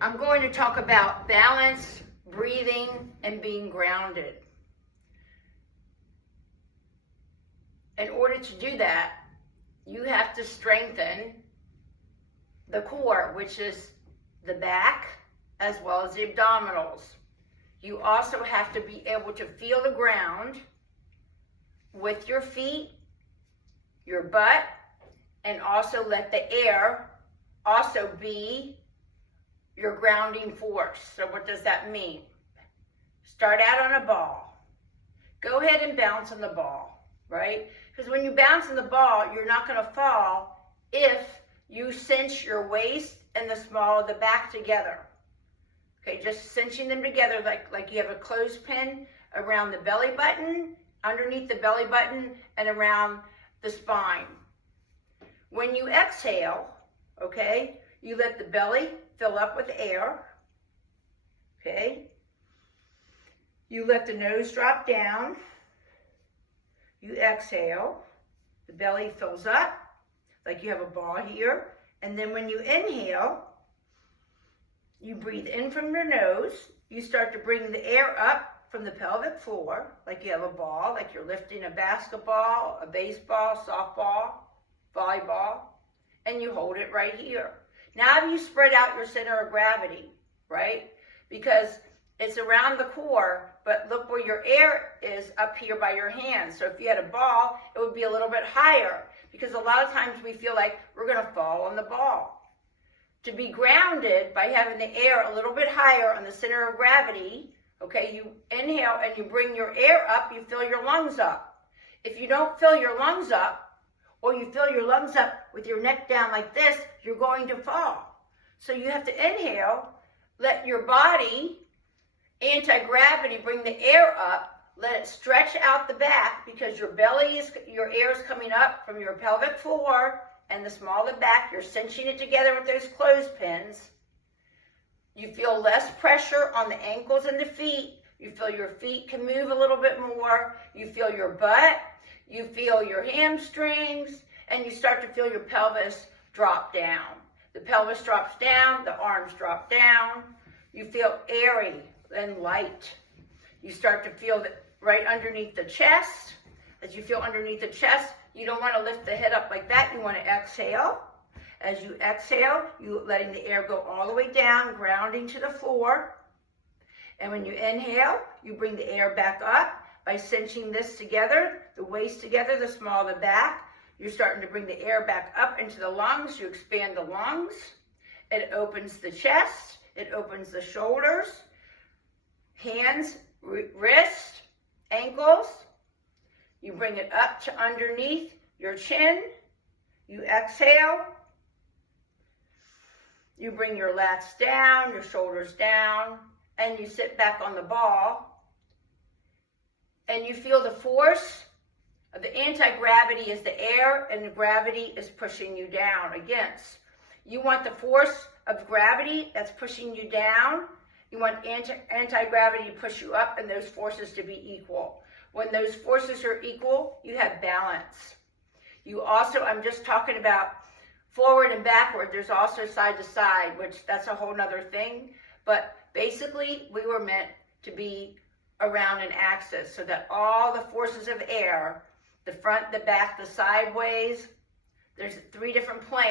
I'm going to talk about balance, breathing, and being grounded. In order to do that, you have to strengthen the core, which is the back as well as the abdominals. You also have to be able to feel the ground with your feet, your butt, and also let the air also be your grounding force. So what does that mean? Start out on a ball. Go ahead and bounce on the ball, right? Because when you bounce on the ball, you're not going to fall if you cinch your waist and the small of the back together. Okay, just cinching them together like you have a clothespin around the belly button, underneath the belly button, and around the spine. When you exhale, okay, you let the belly fill up with air, okay? You let the nose drop down. You exhale. The belly fills up like you have a ball here. And then when you inhale, you breathe in from your nose. You start to bring the air up from the pelvic floor like you have a ball, like you're lifting a basketball, a baseball, softball, volleyball, and you hold it right here. Now you spread out your center of gravity, right? Because it's around the core, but look where your air is up here by your hands. So if you had a ball, it would be a little bit higher because a lot of times we feel like we're gonna fall on the ball. To be grounded by having the air a little bit higher on the center of gravity, okay, you inhale and you bring your air up, you fill your lungs up. If you don't fill your lungs up, or you fill your lungs up with your neck down like this, you're going to fall. So you have to inhale, let your body, anti-gravity, bring the air up, let it stretch out the back because your air is coming up from your pelvic floor and the small of the back. You're cinching it together with those clothespins. You feel less pressure on the ankles and the feet. You feel your feet can move a little bit more. You feel your butt. You feel your hamstrings, and you start to feel your pelvis drop down. The pelvis drops down, the arms drop down. You feel airy and light. You start to feel that right underneath the chest. As you feel underneath the chest, you don't want to lift the head up like that. You want to exhale. As you exhale, you letting the air go all the way down, grounding to the floor. And when you inhale, you bring the air back up by cinching this together, the waist together, the small of the back. You're starting to bring the air back up into the lungs. You expand the lungs. It opens the chest. It opens the shoulders, hands, wrists, ankles. You bring it up to underneath your chin. You exhale. You bring your lats down, your shoulders down, and you sit back on the ball. And you feel the force of the anti-gravity is the air, and the gravity is pushing you down against. You want the force of gravity that's pushing you down. You want anti-gravity to push you up and those forces to be equal. When those forces are equal, you have balance. You also, I'm just talking about forward and backward. There's also side to side, which that's a whole nother thing. But basically, we were meant to be around an axis so that all the forces of air, the front, the back, the sideways, there's 3 different planes.